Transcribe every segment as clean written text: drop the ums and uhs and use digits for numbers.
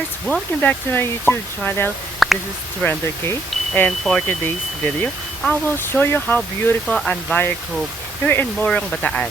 guys! Welcome back to my YouTube channel. This is Surrender K, and for today's video, I will show you how beautiful Anvaya Cove here in Morong, Bataan.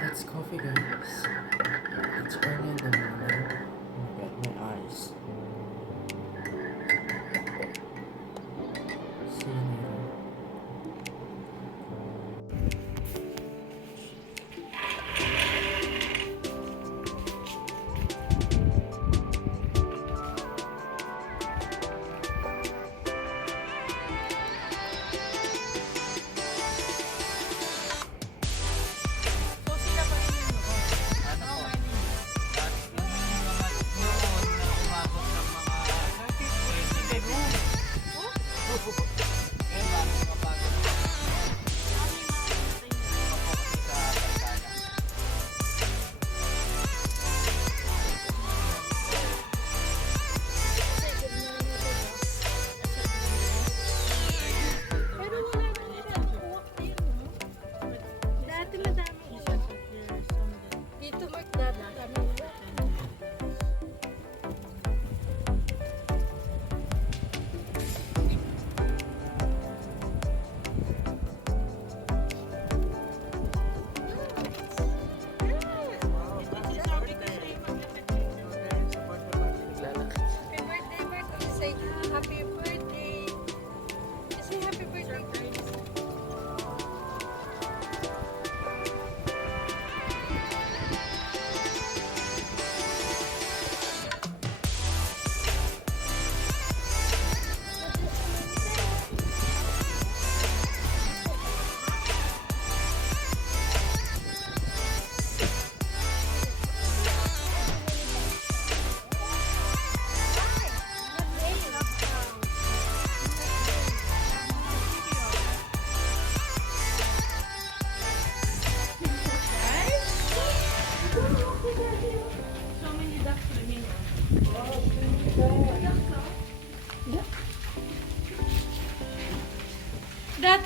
It's coffee, guys. It's early in the morning. Oh my god, my eyes. See you later.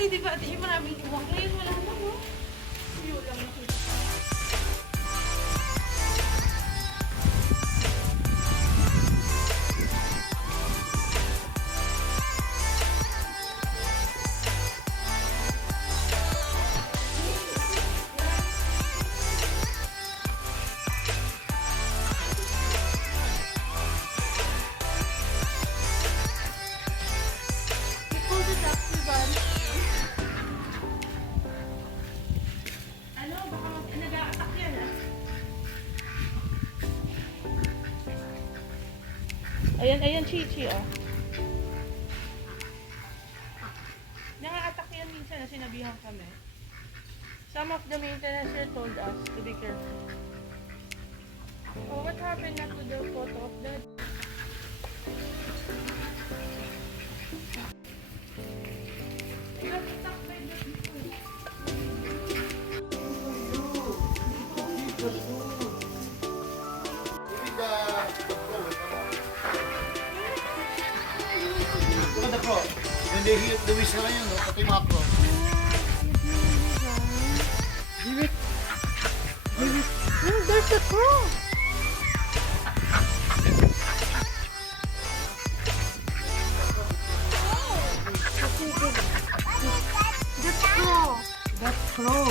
Dati, di ba, ati, maraming iwang. Ngayon, wala na, no? Yun lang nakita. We pulled it up, diba? Ano, baka nag-a-attack yan, ah. Ayan, ayan, Chichi, oh. Nang-a-attack yan minsan na sinabihan kami. Some of the maintenance told us to be careful. Oh, what happened na to the photo of the... It got attacked by the people. Look at the crow. When they hear the whistle ngayon, no? Pati yung mga crow. Oh, there's a crow! That's crow. That's crow.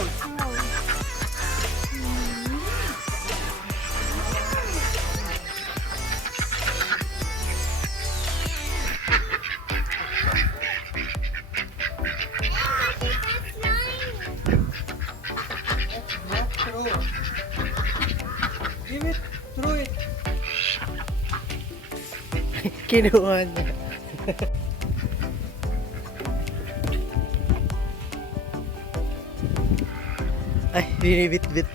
Black crow. Give it. Throw it. Kinuha na. Ay, binibit-bit.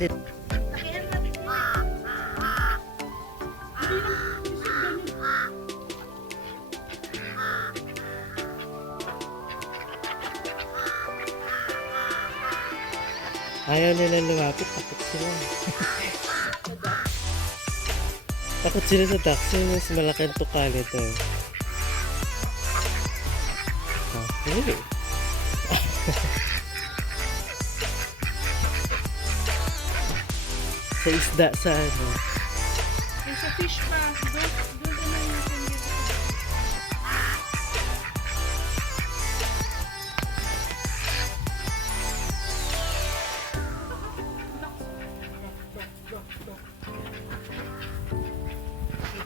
Ayaw nila lumapit, takot sila. Takot sila sa taxi, mas malaki ang tukal ito. Okay. Sa isda sa ano. There's a fish pa. Doon na yung dito.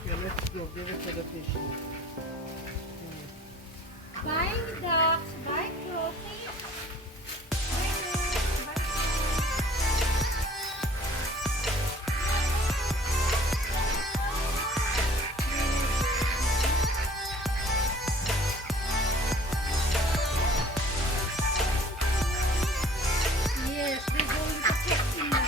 Okay, let's go. Give it to the fish. Bye, ducks. Bye, crow. Please. Bye, crow. Bye, crow. Yes, they're going to catch him now.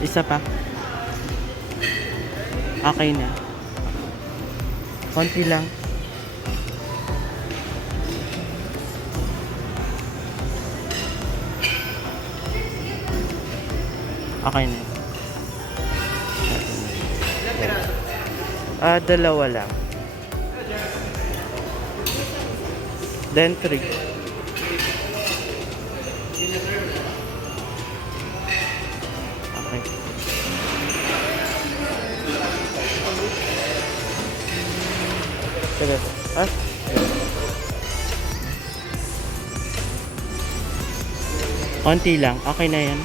Isa pa. Okay na. Konti lang. Okay na. Dalawa lang. Then 3. Okay. Sige. Konti lang. Okay na yan.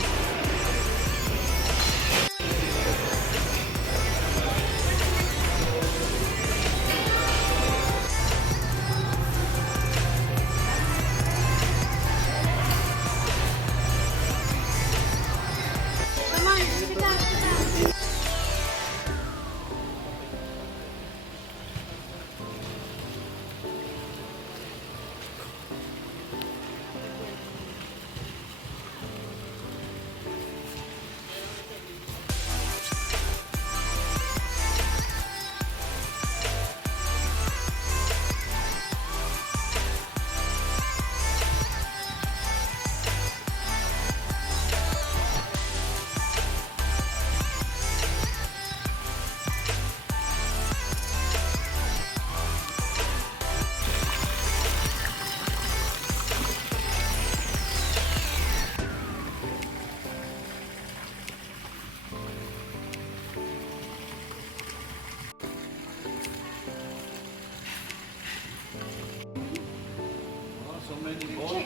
Oh, so many balls.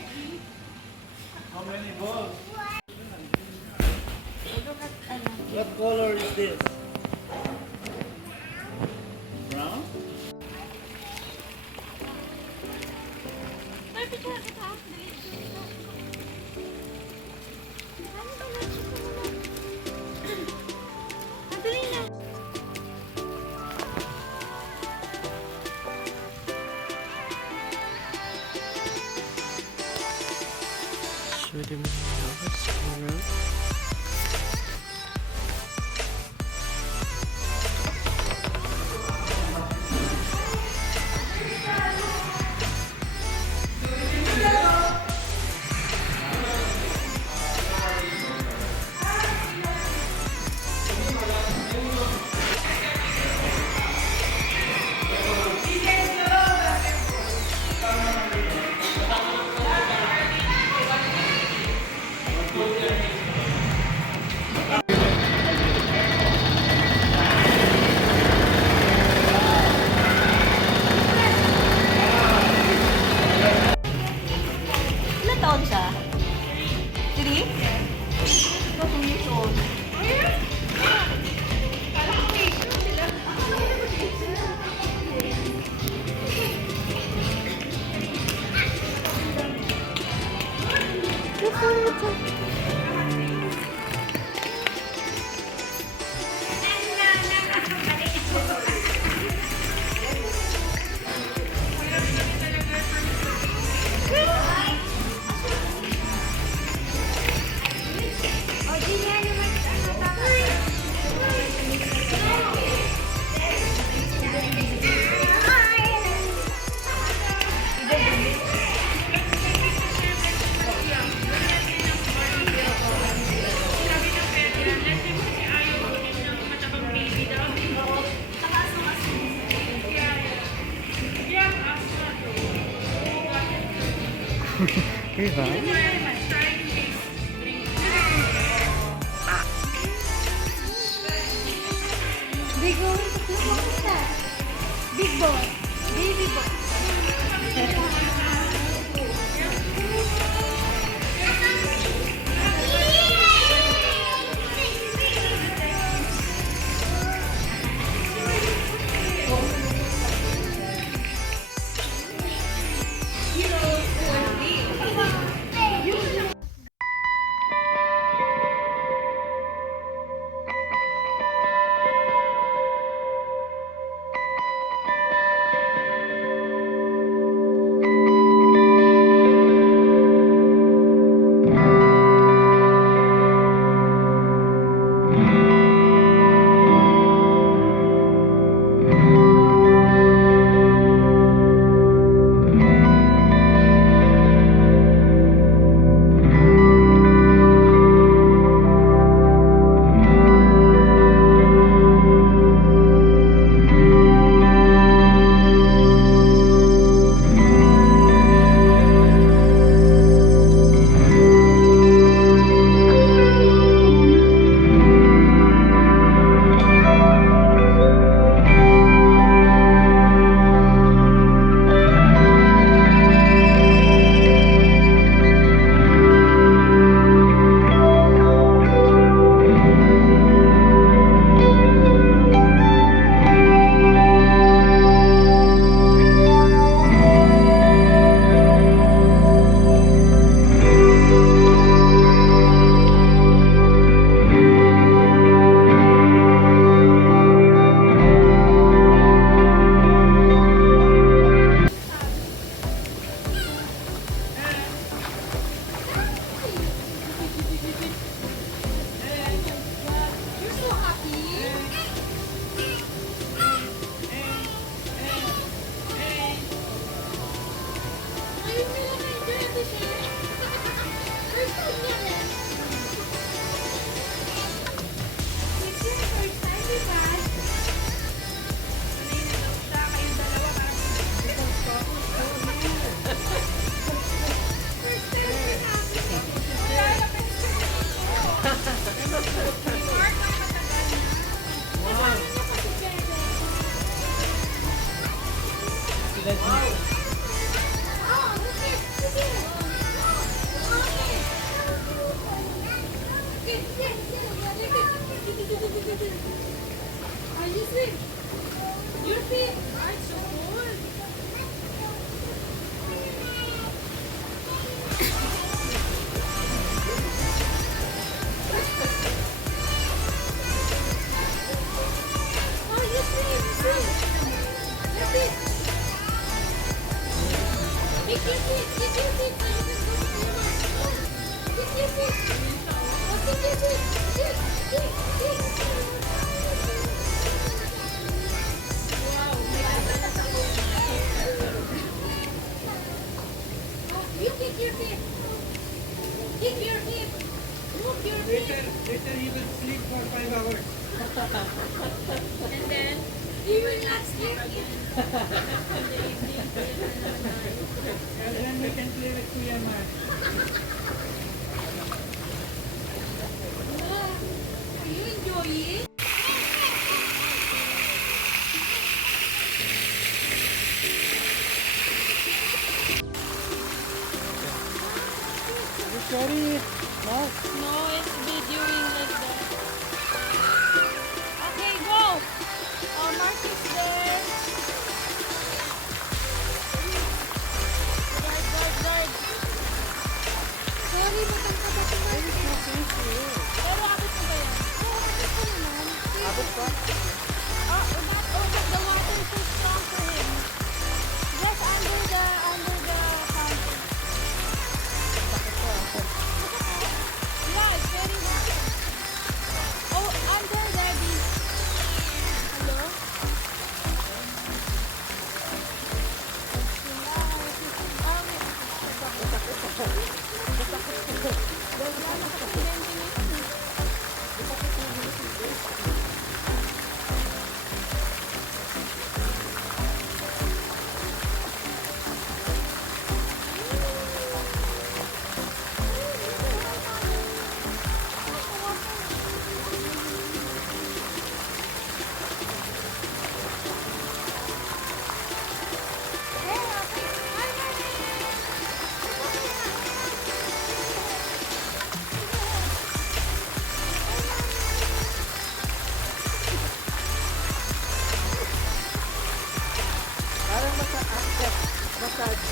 How many balls? What color is this? Brown? Show them how it's around. Ilan taon siya? 3? Ito, 2 years old. Diba? Big boy. Look what's that? Big boy. Baby boy. Sanay na daw siya. Kayong dalawa parang Are you sick? Your feet are so cold. Oh, you sleep, Your feet. Kick your feet, so you can go to your room. Kick your feet. Oh, kick your feet. Kick. You kick your feet. Kick your feet. Move your feet. Later he will sleep for 5 hours. And then you will not sleep again. And then we can play with Kuya Man. Are you enjoying? Sorry. No. No, it's videoing like that. Okay, go! Oh, Mark is there. Guard. Sorry, matangkad ako. Pero abot mo ba yan? Abot pa? The water is too strong for him. Just under the fountain. Yeah, it's very hot. Oh, under Daddy. Hello? Parang massage.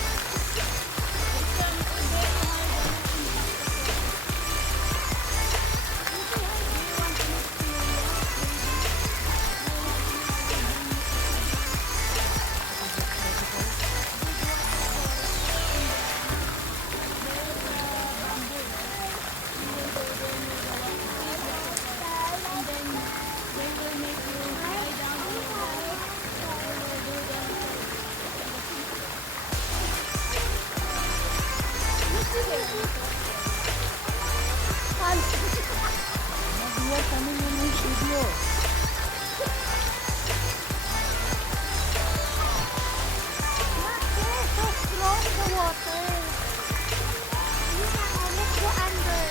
Mag-iwan kami ng studio. So strong the water. Let's go under.